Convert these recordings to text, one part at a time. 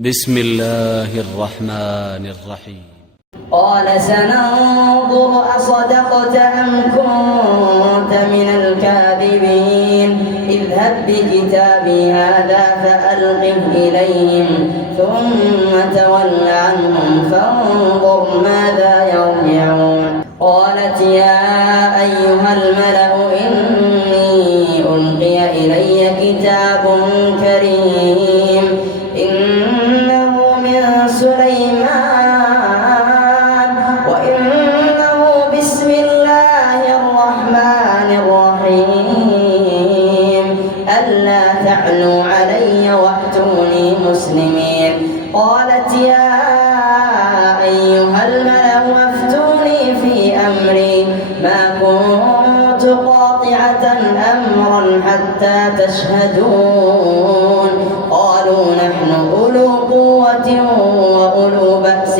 بسم الله الرحمن الرحيم. قال سننظر أصدقت أم كنت من الكاذبين اذهب بكتابي هذا فألقه إليهم ثم تول عنهم فانظر ماذا يرجعون. قالت يا أيها الملأ إني ألقي إلي كتاب كريم إنه من سليمان وإنه بسم الله الرحمن الرحيم ألا تعلوا علي وأتوني مسلمين. قالت يا أيها الملأ أفتوني في أمري ما كنت قاطعة أمرا حتى تشهدون. قالوا نحن أولو قوة وأولو بأس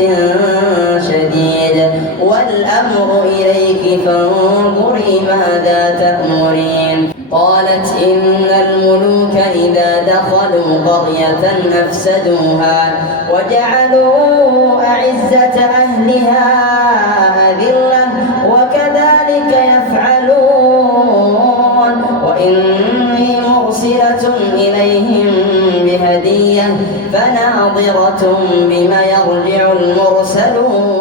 شديد والأمر إليك فانظري ماذا تأمرين. قالت إن الملوك إذا دخلوا قرية أفسدوها وجعلوا أعزة أهلها أذلة وكذلك يفعلون. وإني مرسلة إليهم بهدية فناظرة بما يرجع المرسلون.